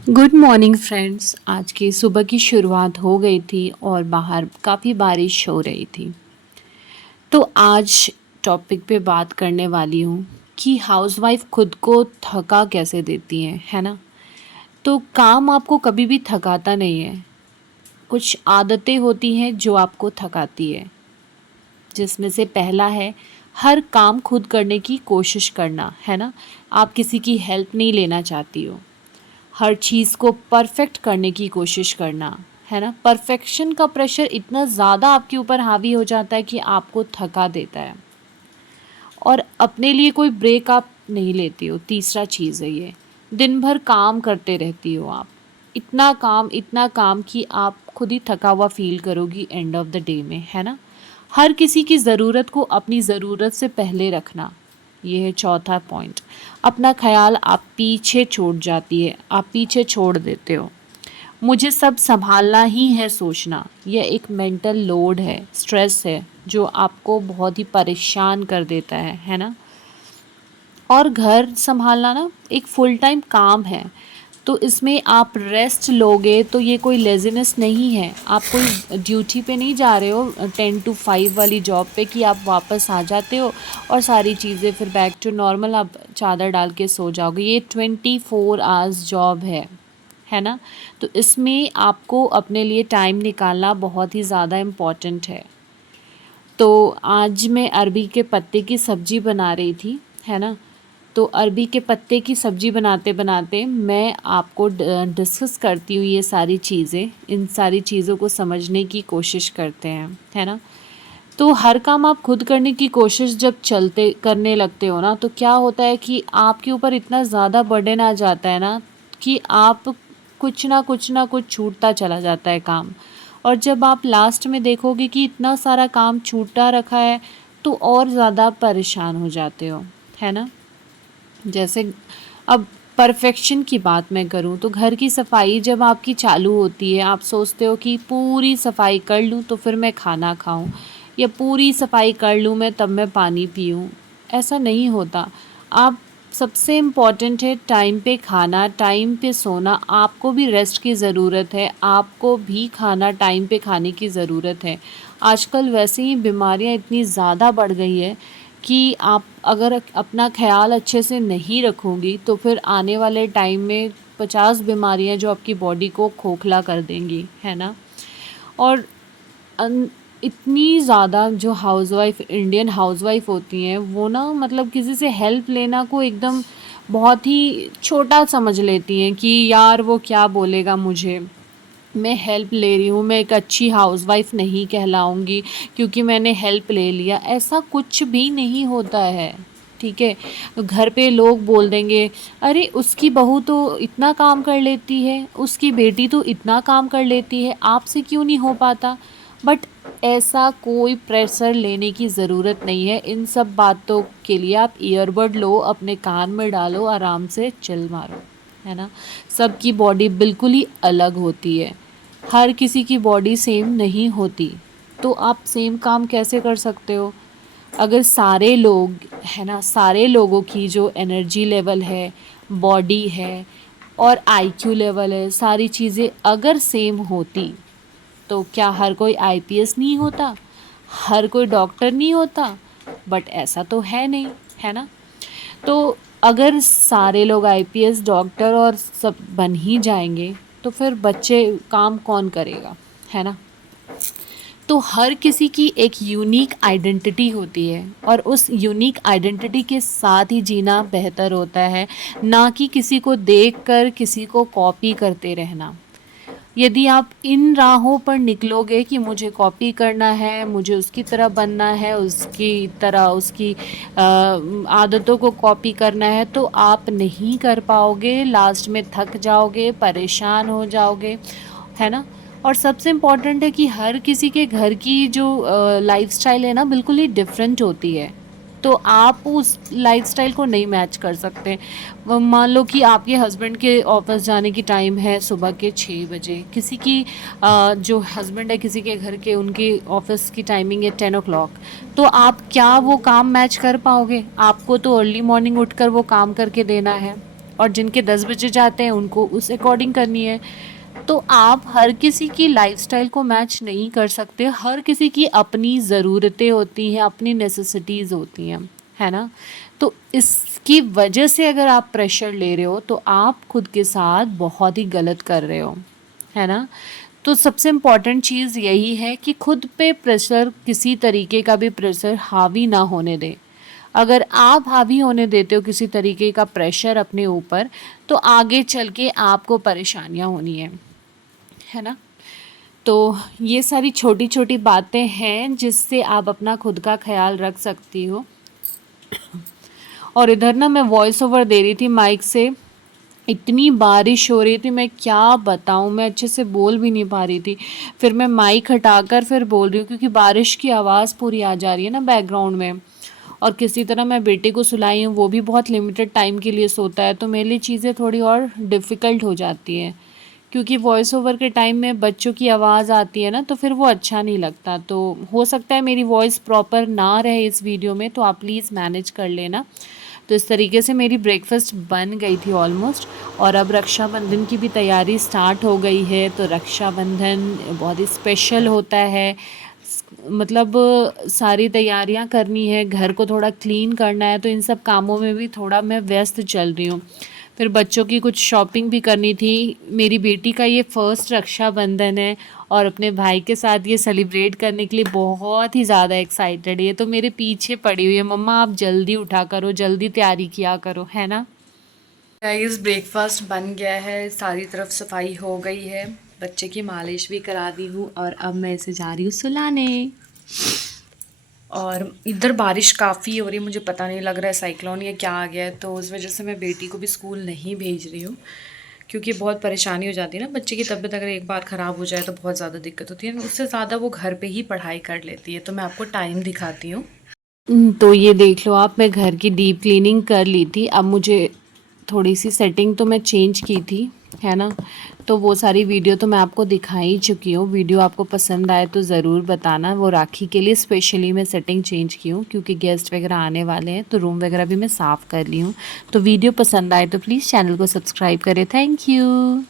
Good morning friends. आज की सुबह की शुरुआत हो गई थी और बाहर काफ़ी बारिश हो रही थी। तो आज टॉपिक पे बात करने वाली हूँ कि हाउसवाइफ खुद को थका कैसे देती हैं, है ना। तो काम आपको कभी भी थकाता नहीं है। कुछ आदतें होती हैं जो आपको थकाती है, जिसमें से पहला है हर काम खुद करने की कोशिश करना, है ना। आप किसी की हेल्प नहीं लेना चाहती हो। हर चीज़ को परफेक्ट करने की कोशिश करना, है ना। परफेक्शन का प्रेशर इतना ज़्यादा आपके ऊपर हावी हो जाता है कि आपको थका देता है और अपने लिए कोई ब्रेक आप नहीं लेती हो। तीसरा चीज़ है ये, दिन भर काम करते रहती हो आप। इतना काम कि आप खुद ही थका हुआ फील करोगी एंड ऑफ द डे में, है ना। हर किसी की ज़रूरत को अपनी ज़रूरत से पहले रखना, ये है चौथा पॉइंट। अपना ख्याल आप पीछे छूट जाती है, आप पीछे छोड़ देते हो। मुझे सब संभालना ही है सोचना, यह एक मेंटल लोड है, स्ट्रेस है जो आपको बहुत ही परेशान कर देता है ना। और घर संभालना ना एक फुल टाइम काम है, तो इसमें आप रेस्ट लोगे तो ये कोई लेज़ीनेस नहीं है। आप कोई ड्यूटी पे नहीं जा रहे हो 10 to 5 वाली जॉब पे कि आप वापस आ जाते हो और सारी चीज़ें फिर बैक टू नॉर्मल आप चादर डाल के सो जाओगे। ये 24 आवर्स जॉब है ना। तो इसमें आपको अपने लिए टाइम निकालना बहुत ही ज़्यादा इम्पॉर्टेंट है। तो आज मैं अरबी के पत्ते की सब्ज़ी बना रही थी, है ना। तो अरबी के पत्ते की सब्ज़ी बनाते बनाते मैं आपको डिस्कस करती हूँ ये सारी चीज़ें। इन सारी चीज़ों को समझने की कोशिश करते हैं, है ना। तो हर काम आप खुद करने की कोशिश जब चलते करने लगते हो ना, तो क्या होता है कि आपके ऊपर इतना ज़्यादा बर्डन आ जाता है ना कि आप कुछ ना कुछ छूटता चला जाता है काम। और जब आप लास्ट में देखोगे कि इतना सारा काम छूटा रखा है, तो और ज़्यादा परेशान हो जाते हो, है ना। जैसे अब परफेक्शन की बात मैं करूँ तो घर की सफाई जब आपकी चालू होती है, आप सोचते हो कि पूरी सफाई कर लूँ तो फिर मैं खाना खाऊँ, या पूरी सफाई कर लूँ मैं तब मैं पानी पीऊँ। ऐसा नहीं होता। आप सबसे इम्पॉर्टेंट है टाइम पे खाना, टाइम पे सोना। आपको भी रेस्ट की ज़रूरत है, आपको भी खाना टाइम पे खाने की ज़रूरत है। आजकल वैसे ही बीमारियां इतनी ज़्यादा बढ़ गई है कि आप अगर अपना ख्याल अच्छे से नहीं रखोगी तो फिर आने वाले टाइम में 50 बीमारियां जो आपकी बॉडी को खोखला कर देंगी, है ना। और इतनी ज़्यादा जो हाउसवाइफ इंडियन हाउसवाइफ होती हैं वो ना, मतलब किसी से हेल्प लेना को एकदम बहुत ही छोटा समझ लेती हैं कि यार वो क्या बोलेगा मुझे, मैं हेल्प ले रही हूँ, मैं एक अच्छी हाउसवाइफ नहीं कहलाऊँगी क्योंकि मैंने हेल्प ले लिया। ऐसा कुछ भी नहीं होता है, ठीक है। घर पे लोग बोल देंगे, अरे उसकी बहू तो इतना काम कर लेती है, उसकी बेटी तो इतना काम कर लेती है, आपसे क्यों नहीं हो पाता। बट ऐसा कोई प्रेशर लेने की ज़रूरत नहीं है। इन सब बातों के लिए आप ईयरबड लो, अपने कान में डालो, आराम से चिल मारो, है ना। सबकी बॉडी बिल्कुल ही अलग होती है, हर किसी की बॉडी सेम नहीं होती। तो आप सेम काम कैसे कर सकते हो। अगर सारे लोग, है ना, सारे लोगों की जो एनर्जी लेवल है, बॉडी है और आईक्यू लेवल है, सारी चीज़ें अगर सेम होती तो क्या हर कोई आईपीएस नहीं होता, हर कोई डॉक्टर नहीं होता। बट ऐसा तो है नहीं, है ना। तो अगर सारे लोग आईपीएस डॉक्टर और सब बन ही जाएंगे तो फिर बच्चे काम कौन करेगा, है ना। तो हर किसी की एक यूनिक आइडेंटिटी होती है और उस यूनिक आइडेंटिटी के साथ ही जीना बेहतर होता है, ना कि किसी को देखकर किसी को कॉपी करते रहना। यदि आप इन राहों पर निकलोगे कि मुझे कॉपी करना है, मुझे उसकी तरह बनना है, उसकी तरह उसकी आदतों को कॉपी करना है, तो आप नहीं कर पाओगे। लास्ट में थक जाओगे, परेशान हो जाओगे, है ना। और सबसे इम्पॉर्टेंट है कि हर किसी के घर की जो लाइफस्टाइल है ना, बिल्कुल ही डिफरेंट होती है। तो आप उस लाइफस्टाइल को नहीं मैच कर सकते। मान लो कि आपके हस्बैंड के ऑफिस जाने की टाइम है सुबह के 6 बजे, किसी की जो हस्बैंड है किसी के घर के, उनकी ऑफिस की टाइमिंग है 10 o'clock। तो आप क्या वो काम मैच कर पाओगे। आपको तो अर्ली मॉर्निंग उठकर वो काम करके देना है और जिनके 10 बजे जाते हैं उनको उस अकॉर्डिंग करनी है। तो आप हर किसी की लाइफ़स्टाइल को मैच नहीं कर सकते, हर किसी की अपनी ज़रूरतें होती हैं, अपनी नेसेसिटीज़ होती हैं, है ना? तो इसकी वजह से अगर आप प्रेशर ले रहे हो तो आप खुद के साथ बहुत ही गलत कर रहे हो, है ना? तो सबसे इम्पॉर्टेंट चीज़ यही है कि खुद पे प्रेशर, किसी तरीके का भी प्रेशर हावी ना होने दें। अगर आप हावी होने देते हो किसी तरीके का प्रेशर अपने ऊपर, तो आगे चल के आपको परेशानियाँ होनी है ना? तो ये सारी छोटी-छोटी बातें हैं जिससे आप अपना खुद का ख़्याल रख सकती हो। और इधर ना मैं वॉइस ओवर दे रही थी माइक से, इतनी बारिश हो रही थी, मैं क्या बताऊँ, मैं अच्छे से बोल भी नहीं पा रही थी। फिर मैं माइक हटाकर फिर बोल रही हूँ क्योंकि बारिश की आवाज़ पूरी आ जा रही है ना बैकग्राउंड में। और किसी तरह मैं बेटे को सुलाई हूँ, वो भी बहुत लिमिटेड टाइम के लिए सोता है, तो मेरे लिए चीज़ें थोड़ी और डिफ़िकल्ट हो जाती हैं। क्योंकि वॉइस ओवर के टाइम में बच्चों की आवाज़ आती है ना, तो फिर वो अच्छा नहीं लगता। तो हो सकता है मेरी वॉइस प्रॉपर ना रहे इस वीडियो में, तो आप प्लीज़ मैनेज कर लेना। तो इस तरीके से मेरी ब्रेकफ़ास्ट बन गई थी ऑलमोस्ट। और अब रक्षाबंधन की भी तैयारी स्टार्ट हो गई है। तो रक्षाबंधन बहुत ही स्पेशल होता है। मतलब सारी तैयारियां करनी है, घर को थोड़ा क्लीन करना है, तो इन सब कामों में भी थोड़ा मैं व्यस्त चल रही हूँ। फिर बच्चों की कुछ शॉपिंग भी करनी थी। मेरी बेटी का ये फर्स्ट रक्षाबंधन है और अपने भाई के साथ ये सेलिब्रेट करने के लिए बहुत ही ज़्यादा एक्साइटेड है। ये तो मेरे पीछे पड़ी हुई है, मम्मा आप जल्दी उठा करो, जल्दी तैयारी किया करो, है ना? गाइस ब्रेकफास्ट बन गया है, सारी तरफ सफाई हो गई है, बच्चे की मालिश भी करा दी हूँ और अब मैं इसे जा रही हूँ सुलाने। और इधर बारिश काफ़ी हो रही है, मुझे पता नहीं लग रहा है साइक्लोन या क्या आ गया है, तो उस वजह से मैं बेटी को भी स्कूल नहीं भेज रही हूँ क्योंकि बहुत परेशानी हो जाती है ना। बच्चे की तबीयत अगर एक बार ख़राब हो जाए तो बहुत ज़्यादा दिक्कत होती है। उससे ज़्यादा वो घर पे ही पढ़ाई कर लेती है। तो मैं आपको टाइम दिखाती हूँ। तो ये देख लो आप, मैं घर की डीप क्लीनिंग कर ली थी। अब मुझे थोड़ी सी सेटिंग तो मैं चेंज की थी, है ना? तो वो सारी वीडियो तो मैं आपको दिखा ही चुकी हूँ। वीडियो आपको पसंद आए तो ज़रूर बताना। वो राखी के लिए स्पेशली मैं सेटिंग चेंज की हूँ क्योंकि गेस्ट वगैरह आने वाले हैं, तो रूम वगैरह भी मैं साफ़ कर ली हूँ। तो वीडियो पसंद आए तो प्लीज़ चैनल को सब्सक्राइब करें। Thank you.